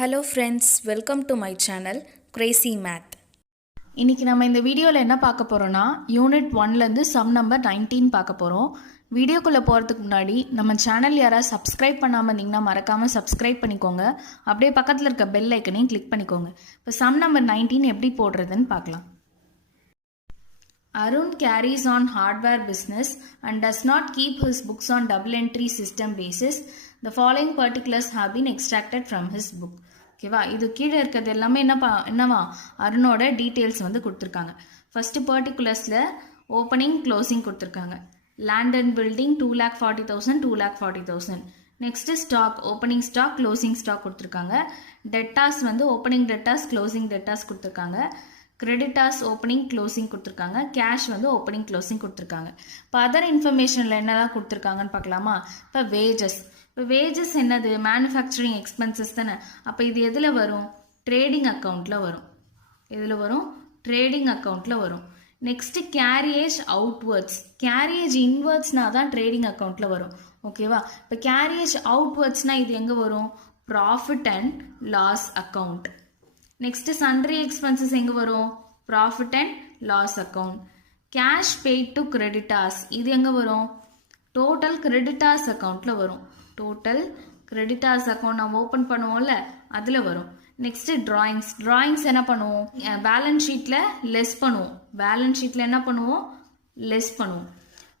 Hello friends, welcome to my channel Crazy math. இன்றைக்கி நம்ம இந்த வீடியோவில் என்ன பார்க்க போகிறோன்னா யூனிட் 1லேருந்து சம் நம்பர் 19 பார்க்க போகிறோம். வீடியோக்குள்ளே போகிறதுக்கு முன்னாடி நம்ம சேனல் யாராவது சப்ஸ்கிரைப் பண்ணாமல் இருந்தீங்கன்னா மறக்காமல் சப்ஸ்கிரைப் பண்ணிக்கோங்க. அப்படியே பக்கத்தில் இருக்க பெல் ஐக்கனையும் கிளிக் பண்ணிக்கோங்க. இப்போ சம் நம்பர் 19 எப்படி போடுறதுன்னு பார்க்கலாம். Arun carries on hardware business and does not keep his books on double entry system basis. The following particulars have been extracted from his book. ஓகேவா, இது கீழே இருக்கிறது எல்லாமே என்னவா அருணோட டீட்டெயில்ஸ் வந்து கொடுத்துருக்காங்க. ஃபர்ஸ்ட் பர்டிகுலர்ஸில் ஓப்பனிங் க்ளோசிங் கொடுத்துருக்காங்க. Land and building 2,40,000 2,40,000. Next stock, opening stock closing stock கொடுத்துருக்காங்க. டெட்டாஸ் வந்து ஓப்பனிங் டெட்டாஸ் க்ளோசிங் டெட்டாஸ் கொடுத்துருக்காங்க. கிரெடிட்டாஸ் ஓப்பனிங் க்ளோசிங் கொடுத்துருக்காங்க. கேஷ் வந்து ஓப்பனிங் க்ளோசிங் கொடுத்துருக்காங்க. இப்போ அதர் இன்ஃபர்மேஷனில் என்னதான் கொடுத்துருக்காங்கன்னு பார்க்கலாமா. இப்போ வேஜஸ், இப்போ வேஜஸ் என்னது, மேனுஃபேக்சரிங் எக்ஸ்பென்சஸ் தானே. அப்போ இது எதில் வரும், ட்ரேடிங் அக்கௌண்ட்டில் வரும். எதில் வரும், ட்ரேடிங் அக்கௌண்ட்டில் வரும். நெக்ஸ்ட்டு கேரியேஜ் அவுட்வர்ட்ஸ், கேரியேஜ் இன்வர்ட்ஸ்னால் தான் ட்ரேடிங் அக்கௌண்ட்டில் வரும். ஓகேவா, இப்போ கேரியேஜ் அவுட்வர்ட்ஸ்னால் இது எங்கே வரும், profit and loss account. Next sundry expenses எங்கே வரும், profit and loss account. Cash paid to creditors இது எங்கே வரும், டோட்டல் கிரெடிட்டாஸ் அக்கௌண்ட்டில் வரும். டோட்டல் கிரெடிட்டாஸ் அக்கௌண்ட் நம்ம ஓப்பன் பண்ணுவோம்ல அதில் வரும். நெக்ஸ்ட் டிராயிங்ஸ், டிராயிங்ஸ் என்ன பண்ணுவோம், பேலன்ஸ் ஷீட்டில் லெஸ் பண்ணுவோம். பேலன்ஸ் ஷீட்டில் என்ன பண்ணுவோம், லெஸ் பண்ணுவோம்.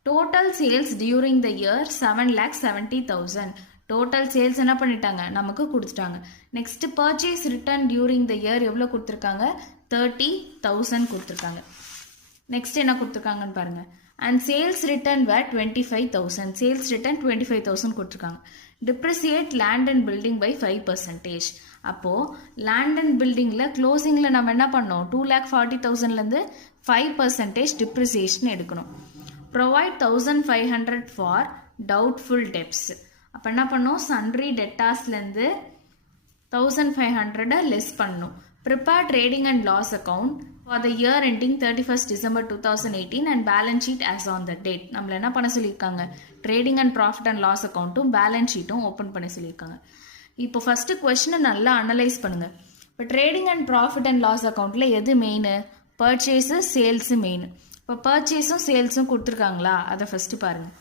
Total sales during the year 7,70,000. Total sales என்ன பண்ணிட்டாங்க, நமக்கு கொடுத்துட்டாங்க. Next purchase return during the year எவ்வளோ கொடுத்துருக்காங்க, 30,000 கொடுத்துருக்காங்க. நெக்ஸ்ட் என்ன கொடுத்துருக்காங்கன்னு பாருங்க. And sales return were 25,000. Sales return 25,000 கொடுத்துருக்காங்க. Depreciate land and building by 5%. அப்போது லேண்ட் அண்ட் பில்டிங்கில் க்ளோசிங்கில் நம்ம என்ன பண்ணோம், 2,40,000லேருந்து 5% டிப்ரிசியேஷன் எடுக்கணும். Provide 1,500 for doubtful debts. அப்போ என்ன பண்ணோம், சன்ட்ரி டெட்டாஸ்லேருந்து 1,500 லெஸ் பண்ணணும். Prepare trading and loss account for the year ending 31st December 2018 and balance sheet as on the date. நம்மள என்ன பண்ண சொல்லியிருக்காங்க, trading and profit and loss அக்கௌண்ட்டும் பேலன்ஸ் ஷீட்டும் ஓப்பன் பண்ண சொல்லியிருக்காங்க. இப்போ ஃபஸ்ட்டு கொஸ்டினை நல்லா அனலைஸ் பண்ணுங்கள். இப்போ trading and profit and loss அக்கௌண்ட்டில் எது மெயின், பர்ச்சேஸு சேல்ஸு மெயின். இப்போ பர்ச்சேஸும் சேல்ஸும் கொடுத்துருக்காங்களா, அதை ஃபஸ்ட்டு பாருங்கள்.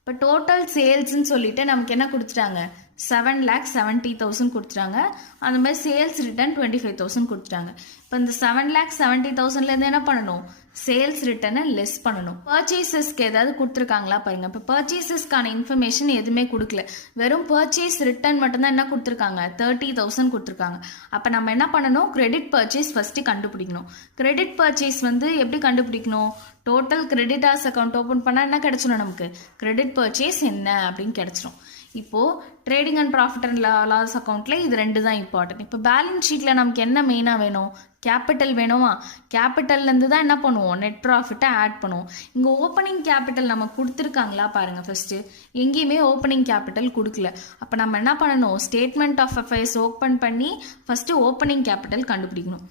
இப்போ டோட்டல் சேல்ஸ்ன்னு சொல்லிட்டு நமக்கு என்ன கொடுத்துட்டாங்க, 7,70,000 கொடுத்துட்டாங்க. அந்த மாதிரி சேல்ஸ் ரிட்டர்ன் 25,000 கொடுத்துட்டாங்க. இப்போ இந்த 7,70,000லேருந்து என்ன பண்ணணும், சேல்ஸ் ரிட்டர்னை லெஸ் பண்ணணும். பர்ச்சேசஸ்க்கு ஏதாவது கொடுத்துருக்காங்களா பாருங்க. இப்போ பர்ச்சேசஸ்க்கான இன்ஃபர்மேஷன் எதுவுமே கொடுக்கல, வெறும் பர்ச்சேஸ் ரிட்டர்ன் மட்டும்தான் என்ன கொடுத்துருக்காங்க, 30,000 கொடுத்துருக்காங்க. அப்போ நம்ம என்ன பண்ணணும், கிரெடிட் பர்ச்சேஸ் ஃபஸ்ட்டு கண்டுபிடிக்கணும். கிரெடிட் பர்ச்சேஸ் வந்து எப்படி கண்டுபிடிக்கணும், டோட்டல் கிரெடிட்டார்ஸ் அக்கௌண்ட் ஓப்பன் பண்ணால் என்ன கிடைச்சிடும் நமக்கு, கிரெடிட் பர்ச்சேஸ் என்ன அப்படின்னு கிடைச்சிடும். இப்போது trading and profit and loss அக்கௌண்ட்டில் இது ரெண்டு தான் இம்பார்ட்டன்ட். இப்போ பேலன்ஸ் ஷீட்டில் நமக்கு என்ன மெயினாக வேணும், கேபிட்டல் வேணுமா. கேபிட்டல்லேருந்து தான் என்ன பண்ணுவோம், நெட் ப்ராஃபிட்டை ஆட் பண்ணுவோம். இங்கே ஓப்பனிங் கேபிட்டல் நம்ம கொடுத்துருக்காங்களா பாருங்கள். ஃபஸ்ட்டு எங்கேயுமே ஓப்பனிங் கேபிட்டல் கொடுக்கல. அப்போ நம்ம என்ன பண்ணணும், ஸ்டேட்மெண்ட் ஆஃப் அஃபேர்ஸ் ஓப்பன் பண்ணி ஃபஸ்ட்டு ஓப்பனிங் கேபிட்டல் கண்டுபிடிக்கணும்.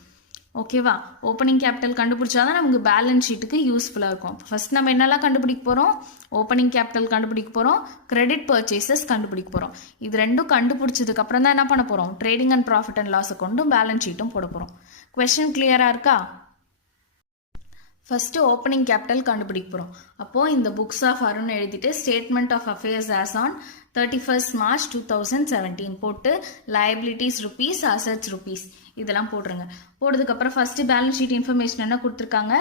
ஓகேவா, ஓப்பனிங் கேபிட்டல் கண்டுபிடிச்சா தான் நமக்கு பேலன்ஸ் ஷீட்டுக்கு யூஸ்ஃபுல்லாக இருக்கும். ஃபர்ஸ்ட் நம்ம என்னெல்லாம் கண்டுபிடிக்க போகிறோம், ஓப்பனிங் கேபிட்டல் கண்டுபிடிக்க போகிறோம், கிரெடிட் பர்ச்சேசஸ் கண்டுபிடிக்க போகிறோம். இது ரெண்டும் கண்டுபிடிச்சதுக்கு அப்புறம் தான் என்ன பண்ண போகிறோம், trading and profit and loss அக்கௌண்ட்டும் பேலன்ஸ் ஷீட்டும் போட போகிறோம். கொஸ்டின் கிளியராக இருக்கா. ஃபஸ்ட்டு ஓப்பனிங் கேபிட்டல் கண்டுபிடிக்க போகிறோம். அப்போது இந்த புக்ஸ் ஆஃப் அருண் எழுதிட்டு statement of affairs as on 31st March 2017 போட்டு லயபிலிட்டிஸ் ருபீஸ், அசட்ஸ் ருபீஸ் இதெல்லாம் போட்டுருங்க. போடுறதுக்கப்புறம் ஃபஸ்ட்டு பேலன்ஸ் ஷீட் இன்ஃபர்மேஷன் என்ன கொடுத்துருக்காங்க,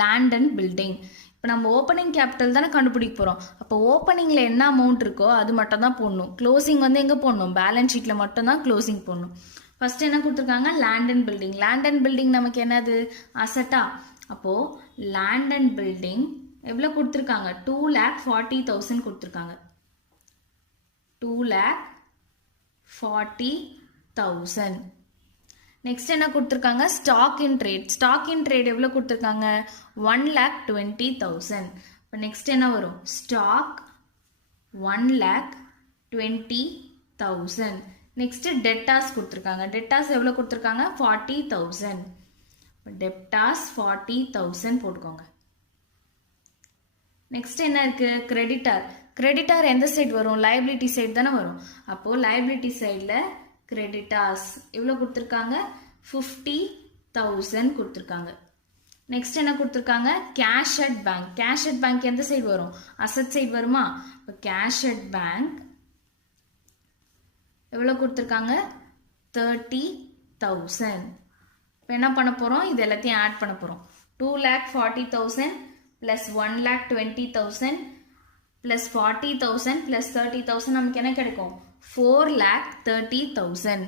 லேண்ட் அண்ட் பில்டிங். இப்போ நம்ம ஓப்பனிங் கேபிட்டல் தானே கண்டுபிடிக்க போகிறோம். அப்போ ஓப்பனிங்கில் என்ன அமௌண்ட் இருக்கோ அது மட்டும் தான் போடணும். க்ளோசிங் வந்து எங்கே போடணும், பேலன்ஸ் ஷீட்டில் மட்டும் தான் க்ளோசிங் போடணும். ஃபஸ்ட்டு என்ன கொடுத்துருக்காங்க, land and building. Land and building நமக்கு என்னது, அசட்டா. அப்போது லேண்ட் அண்ட் பில்டிங் எவ்வளோ கொடுத்துருக்காங்க, 2,40,000 கொடுத்துருக்காங்க. 2,40,000. நெக்ஸ்ட் என்ன கொடுத்துருக்காங்க, stock in trade. Stock in trade எவ்வளோ கொடுத்துருக்காங்க, 1,20,000. இப்போ நெக்ஸ்ட் என்ன வரும், ஸ்டாக் 1,20,000. நெக்ஸ்ட் டெட்டாஸ் கொடுத்துருக்காங்க. டெட்டாஸ் எவ்வளோ கொடுத்துருக்காங்க, 40,000. டெப்டாஸ் 40,000 போட்டுக்கோங்க. நெக்ஸ்ட் என்ன இருக்கு, கிரெடிட்டார். கிரெடிட்டார் எந்த சைடு வரும், லைபிலிட்டி சைடு தானே வரும். அப்போது லைபிலிட்டி சைடில் கிரெடிட்டார்ஸ் எவ்வளோ கொடுத்துருக்காங்க 50,000 கொடுத்துருக்காங்க. நெக்ஸ்ட் என்ன கொடுத்துருக்காங்க cash at bank. Cash at bank எந்த சைடு வரும் அசட் சைடு வருமா. இப்போ கேஷ் அட் பேங்க் எவ்வளோ கொடுத்துருக்காங்க 30,000. இப்போ என்ன பண்ண போகிறோம் இது எல்லாத்தையும் ஆட் பண்ண போகிறோம். 2,40,000 ப்ளஸ் 1,20,000 ப்ளஸ் 40,000 ப்ளஸ் 30,000 நமக்கு என்ன கிடைக்கும் 4,30,000.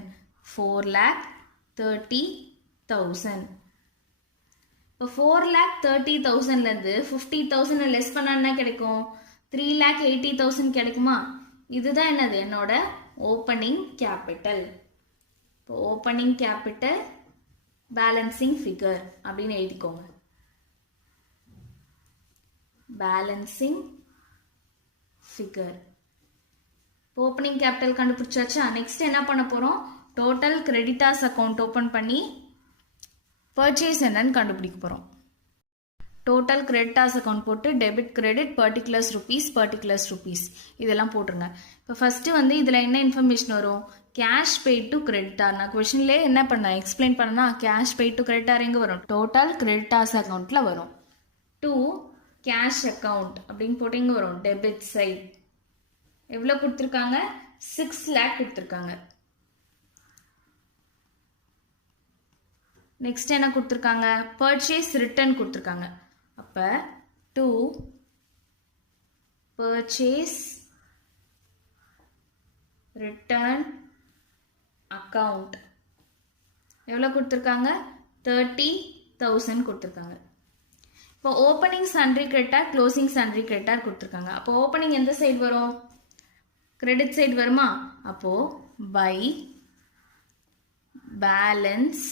4,30,000. இப்போ 4,30,000லேருந்து 50,000 லெஸ் பண்ணா என்ன கிடைக்கும் 3,80,000 கிடைக்குமா. இதுதான் என்னது என்னோட ஓப்பனிங் கேபிட்டல். இப்போ ஓப்பனிங் கேபிட்டல் பேலன்சிங் ஃபிகர் அப்படின்னு எழுதிக்கோங்க. Balancing figure. ஓப்பனிங் கேபிட்டல் கண்டுபிடிச்சாச்சா. நெக்ஸ்ட் என்ன பண்ண போகிறோம் டோட்டல் கிரெடிட்டார்ஸ் அக்கௌண்ட் ஓப்பன் பண்ணி பர்ச்சேஸ் என்னன்னு கண்டுபிடிக்க போகிறோம். டோட்டல் கிரெடிட்டார்ஸ் அக்கௌண்ட் போட்டு டெபிட் கிரெடிட் பர்டிகுலர்ஸ் ருபீஸ் இதெல்லாம் போட்டுருங்க. இப்போ ஃபஸ்ட்டு வந்து இதில் என்ன இன்ஃபர்மேஷன் வரும் கேஷ் பெய்ட் டு கிரெடிட்டார். நான் கொஷின்லேயே என்ன பண்ணேன் எக்ஸ்பிளைன் பண்ணனா கேஷ் பெய்ட் டு கிரெடிட்டார் எங்கே வரும் டோட்டல் கிரெடிட்டார்ஸ் அக்கௌண்ட்டில் வரும். டு கேஷ் அக்கௌண்ட் அப்படின்னு போட்டு எங்கே வரும் டெபிட் சைட். எவ்வளோ கொடுத்துருக்காங்க 6 lakh கொடுத்துருக்காங்க. நெக்ஸ்ட் என்ன கொடுத்துருக்காங்க பர்ச்சேஸ் ரிட்டர்ன் கொடுத்துருக்காங்க. அப்போ டு பர்ச்சேஸ் ரிட்டர்ன் அக்கவுண்ட் எவ்வளோ கொடுத்துருக்காங்க 30,000 கொடுத்துருக்காங்க. இப்போ opening sundry creditor closing sundry creditor கொடுத்துருக்காங்க. அப்போ ஓப்பனிங் எந்த சைடு வரும் கிரெடிட் சைடு வருமா. அப்போது பை பேலன்ஸ்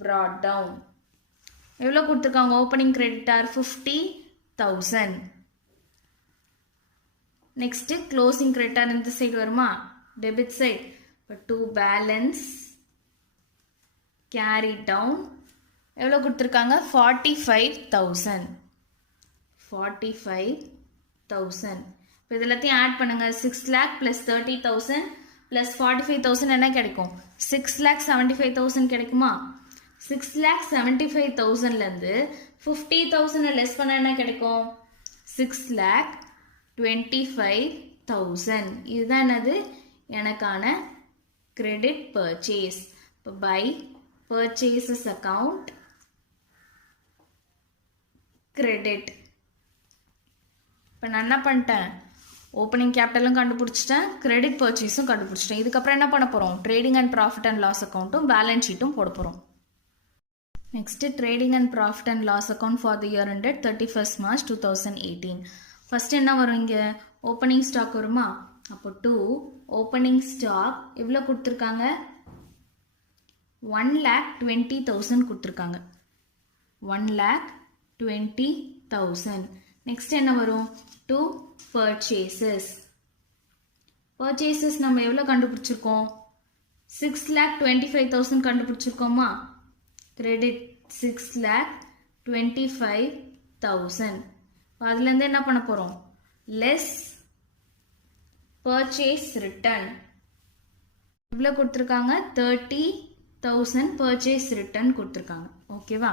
brought down எவ்வளோ கொடுத்துருக்காங்க opening creditor 50,000. Next closing creditor இந்த சைடு வருமா டெபிட் சைடு. இப்போ டு பேலன்ஸ் கேரி டவுன் எவ்வளோ கொடுத்துருக்காங்க 45,000. 45,000. இப்போ இது எல்லாத்தையும் ஆட் பண்ணுங்க 6 lakh ப்ளஸ் 30,000 ப்ளஸ் 45,000 என்ன கிடைக்கும் 6,75,000 கிடைக்குமா. 6,75,000லேருந்து 50,000 லெஸ் பண்ண என்ன கிடைக்கும் 6,25,000. இதுதான் என்னது எனக்கான கிரெடிட் பர்ச்சேஸ். இப்போ பை பர்ச்சேசஸ் அக்கவுண்ட் கிரெடிட். இப்போ நான் என்ன பண்ணிட்டேன் ஓப்பனிங் கேபிட்டலும் கண்டுபிடிச்சிட்டேன் கிரெடிட் பர்ச்சேஸும் கண்டுபிடிச்சிட்டேன். இதுக்கப்புறம் என்ன பண்ண போகிறோம் trading and profit and loss அக்கௌண்ட்டும் பேலன்ஸ் ஷீட்டும் போட போகிறோம். Next trading and profit and loss account for the year ended 31st March 2018. First என்ன வரும் இங்கே ஓப்பனிங் ஸ்டாக் வருமா. அப்போ டு ஓப்பனிங் ஸ்டாக் எவ்வளோ கொடுத்துருக்காங்க 1,20,000 கொடுத்துருக்காங்க. 1,20,000. நெக்ஸ்ட் என்ன வரும் டு பர்ச்சேசஸ். பர்ச்சேசஸ் நம்ம எவ்வளோ கண்டுபிடிச்சிருக்கோம் 6,25,000 கண்டுபிடிச்சிருக்கோமா. கிரெடிட் 6,25,000. அதுலேருந்து என்ன பண்ண போகிறோம் லெஸ் பர்ச்சேஸ் ரிட்டர்ன் எவ்வளோ கொடுத்துருக்காங்க 30,000 பர்ச்சேஸ் ரிட்டர்ன் கொடுத்துருக்காங்க. ஓகேவா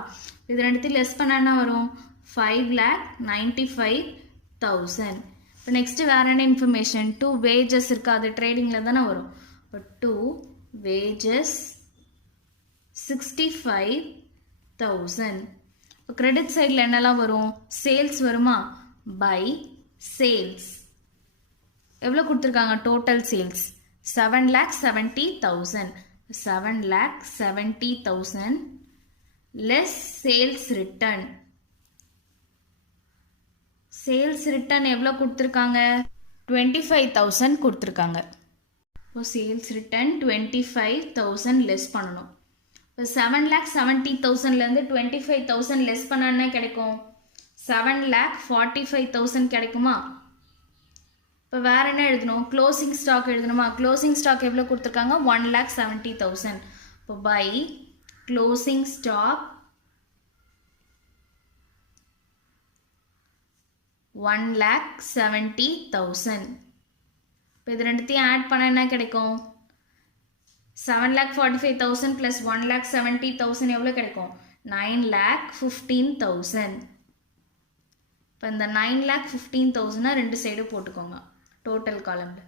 இது ரெண்டுத்தையும் லெஸ் பண்ணா வரும் 5,95,000. இப்போ நெக்ஸ்ட் வேற என்ன இன்ஃபர்மேஷன் டு வேஜஸ் இருக்கு அது ட்ரேடிங்கில் தானே வரும். இப்போ டு வேஜஸ் 65,000. இப்போ கிரெடிட் சைடில் என்னெல்லாம் வரும் சேல்ஸ் வருமா. பை சேல்ஸ் எவ்வளோ கொடுத்துருக்காங்க total sales 7,70,000. 7,70,000 less sales return. Sales return எவ்வளோ கொடுத்துருக்காங்க 25,000 கொடுத்துருக்காங்க. இப்போ சேல்ஸ் ரிட்டர்ன் 25,000 லெஸ் பண்ணணும். இப்போ 7,70,000லேருந்து 25,000 லெஸ் பண்ணா கிடைக்கும் 7,45,000 கிடைக்குமா. இப்போ வேற என்ன எழுதணும் க்ளோசிங் ஸ்டாக் எழுதணுமா. க்ளோசிங் ஸ்டாக் எவ்வளோ கொடுத்துருக்காங்க 1,70,000. இப்போ பை க்ளோசிங் ஸ்டாக் 1,70,000. இப்போ இது ரெண்டுத்தையும் ஆட் பண்ண என்ன கிடைக்கும் 7,45,000 plus 1,70,000 எவ்வளோ கிடைக்கும்? 9,15,000. இப்போ இந்த 9,15,000 ரெண்டு சைடு போட்டுக்கோங்க டோட்டல் காலமில்.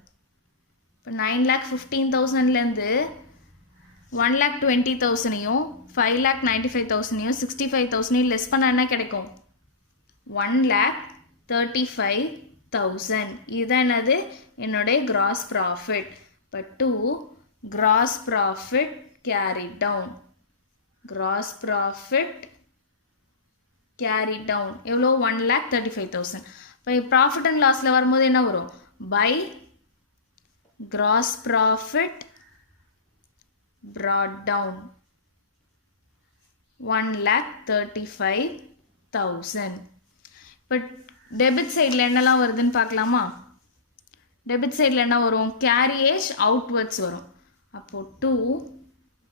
இப்போ 9,15,000லேருந்து 1,20,000ஐயும் 5,95,000ஐயும் 65,000ஐயும் லெஸ் பண்ணால் என்ன கிடைக்கும்? 1,35,000. இதுதான் என்னது? என்னுடைய gross profit. இப்போ 2 gross profit carried down. gross profit carried down எவ்வளோ? 1,35,000. இப்போ ப்ராஃபிட் அண்ட் லாஸில் வரும்போது என்ன வரும்? by gross profit brought down 1,35,000. இப்போ டெபிட் சைடில் என்னெல்லாம் வருதுன்னு பார்க்கலாமா? டெபிட் சைடில் என்ன வரும்? கேரியேஜ் அவுட்வர்ட்ஸ் வரும். அப்போது 2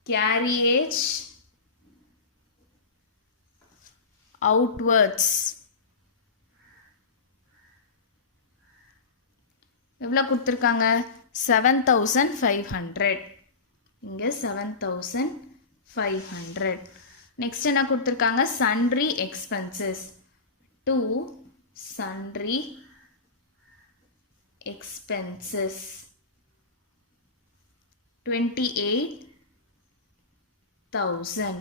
கேரியேஜ் அவுட்வர்ட்ஸ் எவ்வளோ கொடுத்துருக்காங்க? 7,500. இங்கே 7,500. நெக்ஸ்ட் என்ன கொடுத்துருக்காங்க? Sundry expenses. 2 sundry expenses 28,000.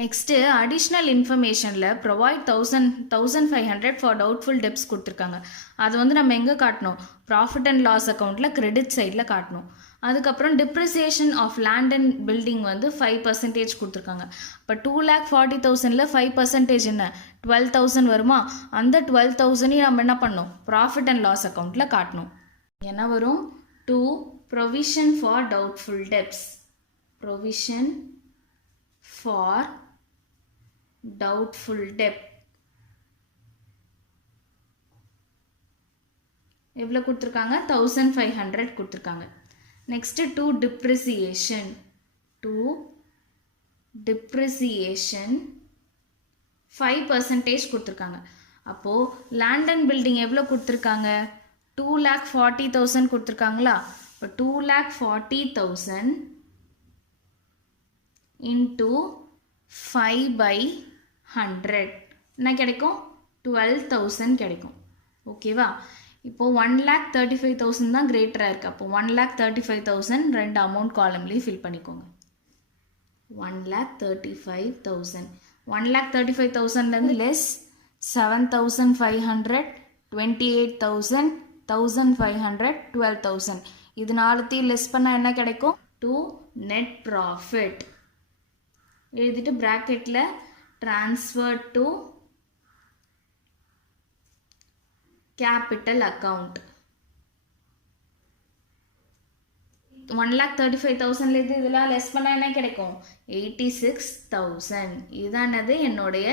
Next additional இன்ஃபர்மேஷனில் ப்ரொவைட் 1,500 ஃபார் டவுட்ஃபுல் டெப்ஸ் கொடுத்துருக்காங்க. அது வந்து நம்ம எங்கே காட்டணும்? ப்ராஃபிட் அண்ட் லாஸ் அக்கௌண்ட்டில் கிரெடிட் சைடில் காட்டணும். அதுக்கப்புறம் depreciation of land and building வந்து 5% கொடுத்துருக்காங்க. இப்போ 2,40,000ல் 5% என்ன? 12,000 வருமா? அந்த 12,000ஐயும் நம்ம என்ன பண்ணணும்? ப்ராஃபிட் அண்ட் லாஸ் அக்கௌண்ட்டில் காட்டணும். என்ன வரும்? 2 provision for doubtful debts. Provision for doubtful debt எவ்வளோ கொடுத்துருக்காங்க? 1,500 கொடுத்துருக்காங்க. Next 2 depreciation. 2 depreciation 5% கொடுத்துருக்காங்க. அப்போது லேண்ட் அண்ட் பில்டிங் எவ்வளோ கொடுத்துருக்காங்க? 2,40,000 கொடுத்துருக்காங்களா? இப்போ 2,40,000 into 5/100 என்ன கிடைக்கும்? 12,000 கிடைக்கும். ஓகேவா? இப்போது 1,35,000 தான் கிரேட்டராக இருக்குது. அப்போ 1,35,000 ரெண்டு அமௌண்ட் காலம்லேயும் ஃபில் பண்ணிக்கோங்க. 1,35,000 1,35,000லேருந்து லெஸ் 7,500 28,000 1,500 12,000 இது நாலுத்தையும் லெஸ் பண்ணால் என்ன கிடைக்கும்? 2 net profit. எழுதிட்டு ப்ராக்கெட்டில் ட்ரான்ஸ்ஃபர் டு கேபிட்டல் அக்கௌண்ட். 1,35,000 இதெல்லாம் லெஸ் பண்ணால் என்ன கிடைக்கும்? 86,000. இதுதானது என்னுடைய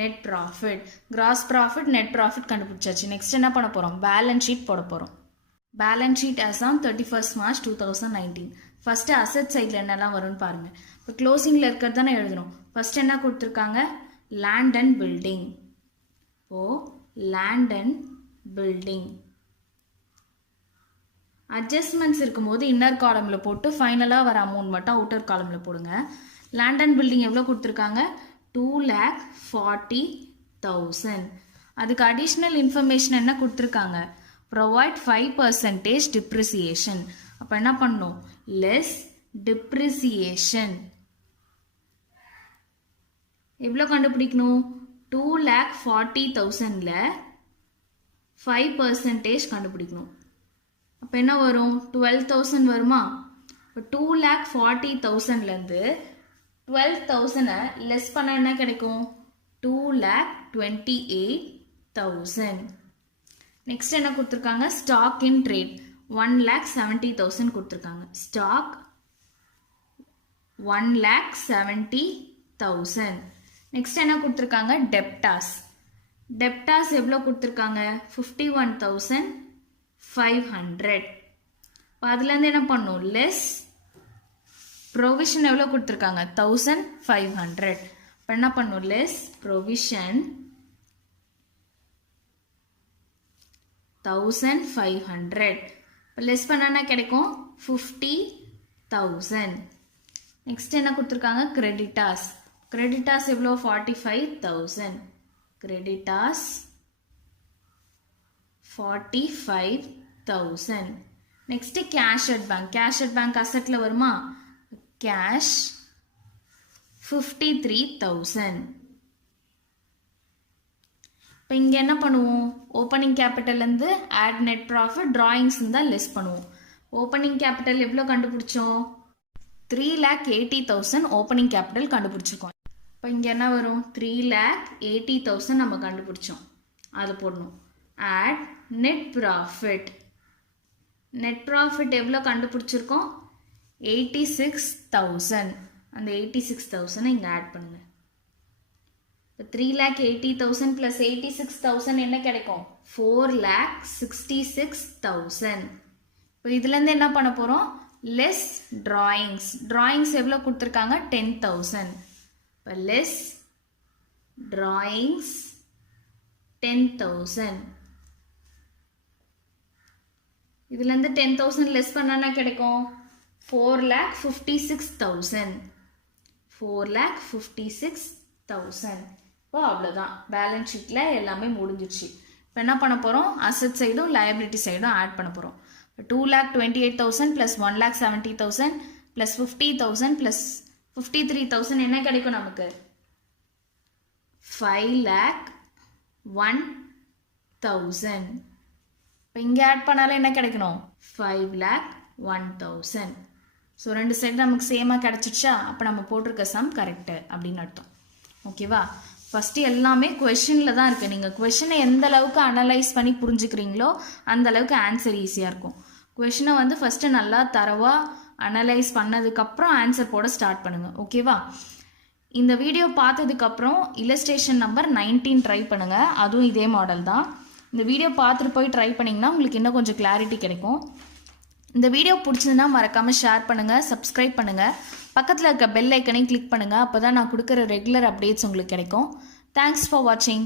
net profit. Gross profit net profit கண்டுபிடிச்சாச்சு. நெக்ஸ்ட் என்ன பண்ண போகிறோம்? பேலன்ஸ் ஷீட் போட போகிறோம். Balance sheet as on 31st March 2019. First asset சைடில் என்னெல்லாம் வரும்னு பாருங்கள். இப்போ க்ளோசிங்கில் இருக்கிறது தானே எழுதணும். ஃபஸ்ட் என்ன கொடுத்துருக்காங்க? Land and building. Oh land and building adjustments இருக்கும்போது இன்னர் காலமில் போட்டு ஃபைனலாக வர அமௌண்ட் மட்டும் அவுட்டர் காலமில் போடுங்க. லேண்ட் அண்ட் பில்டிங் எவ்வளோ கொடுத்துருக்காங்க? 2,40,000. அதுக்கு அடிஷ்னல் இன்ஃபர்மேஷன் என்ன கொடுத்துருக்காங்க? Provide 5% depreciation. அப்போ என்ன பண்ணணும்? லெஸ் டிப்ரிசியேஷன் எவ்வளோ கண்டுபிடிக்கணும்? 2,40,000ல் 5% கண்டுபிடிக்கணும். அப்போ என்ன வரும்? 12,000 வருமா? இப்போ 2,40,000லேருந்து 12,000 லெஸ் பண்ண என்ன கிடைக்கும்? 2,28,000. நெக்ஸ்ட் என்ன கொடுத்துருக்காங்க? ஸ்டாக் இன் ட்ரேட் 1,70,000 கொடுத்துருக்காங்க. ஸ்டாக் 1,70,000. நெக்ஸ்ட் என்ன கொடுத்துருக்காங்க? டெப்டாஸ். டெப்டாஸ் எவ்வளோ கொடுத்துருக்காங்க? 51,500. இப்போ அதுலேருந்து என்ன பண்ணும்? லெஸ் ப்ரொவிஷன் எவ்வளோ கொடுத்துருக்காங்க? 1,500. இப்போ என்ன பண்ணும்? Less provision 1,500. இப்போ லெஸ் பண்ணா கிடைக்கும்? 50,000. 1000. நெக்ஸ்ட் என்ன கொடுத்துருக்காங்க கிரெடிட்டாஸ். கிரெடிட்டாஸ் எவ்வளோ 45,000. Creditors 45,000. Next cash at bank. Cash at bank அசெட்ல வருமா? கேஷ் 53,000. இப்போ இங்கே என்ன பண்ணுவோம்? ஓப்பனிங் கேபிட்டல்லேருந்து ஆட் நெட் ப்ராஃபிட் டிராயிங்ஸ் தான் லெஸ் பண்ணுவோம். ஓப்பனிங் கேபிட்டல் எவ்வளோ கண்டுபிடிச்சோம்? 3,80,000 ஓப்பனிங் கேபிட்டல் கண்டுபிடிச்சிருக்கோம். இப்போ இங்கே என்ன வரும்? 3,80,000 நம்ம கண்டுபிடிச்சோம், அது போடணும். Add net profit. Net profit எவ்வளோ கண்டுபிடிச்சிருக்கோம்? 86,000. அந்த 86,000 இங்கே ஆட் பண்ணுங்க. இப்போ 3,80,000 + 86,000 என்ன கிடைக்கும்? 4,66,000. இப்போ இதுலேருந்து என்ன பண்ண போகிறோம்? Less drawings. டிராயிங்ஸ் எவ்வளோ கொடுத்துருக்காங்க? 10,000. இப்போ லெஸ் டிராயிங்ஸ் 10,000. இதுலேருந்து 10,000 லெஸ் பண்ணானா கிடைக்கும் 4,56,000. 4,56,000. இப்போ அவ்வளோதான், பேலன்ஸ் ஷீட்டில் எல்லாமே முடிஞ்சிடுச்சு. இப்போ என்ன பண்ண போகிறோம்? அசட் சைடும் லயபிலிட்டி சைடும் ஆட் பண்ண போகிறோம். 2,28,000 + 1,70,000 + 50,000 + 53,000 என்ன கிடைக்கும் நமக்கு? 5,01,000. இப்போ இங்கே ஆட் பண்ணாலும் என்ன கிடைக்கணும்? 5,01,000. ஸோ ரெண்டு சைடு நமக்கு சேமாக கிடச்சிடுச்சா? அப்போ நம்ம போட்டிருக்க சம் கரெக்டு அப்படின்னு அர்த்தம். ஓகேவா? ஃபஸ்ட்டு எல்லாமே கொஷினில் தான் இருக்குது. நீங்கள் கொஷினை எந்த அளவுக்கு அனலைஸ் பண்ணி புரிஞ்சுக்கிறீங்களோ அந்த அளவுக்கு ஆன்சர் ஈஸியாக இருக்கும். கொஷினை வந்து ஃபஸ்ட்டு நல்லா தரவாக அனலைஸ் பண்ணதுக்கப்புறம் ஆன்சர் போட ஸ்டார்ட் பண்ணுங்கள். ஓகேவா? இந்த வீடியோ பார்த்ததுக்கப்புறம் இல்லஸ்ட்ரேஷன் நம்பர் 19 ட்ரை பண்ணுங்கள். அதுவும் இதே மாடல் தான். இந்த வீடியோ பார்த்துட்டு போய் ட்ரை பண்ணிங்கன்னா உங்களுக்கு இன்னும் கொஞ்சம் கிளாரிட்டி கிடைக்கும். இந்த வீடியோ பிடிச்சதுன்னா மறக்காமல் ஷேர் பண்ணுங்கள், சப்ஸ்கிரைப் பண்ணுங்கள், பக்கத்தில் இருக்க பெல் ஐக்கனையும் கிளிக் பண்ணுங்கள். அப்போ தான் நான் கொடுக்குற ரெகுலர் அப்டேட்ஸ் உங்களுக்கு கிடைக்கும். தேங்க்ஸ் ஃபார் வாட்சிங்.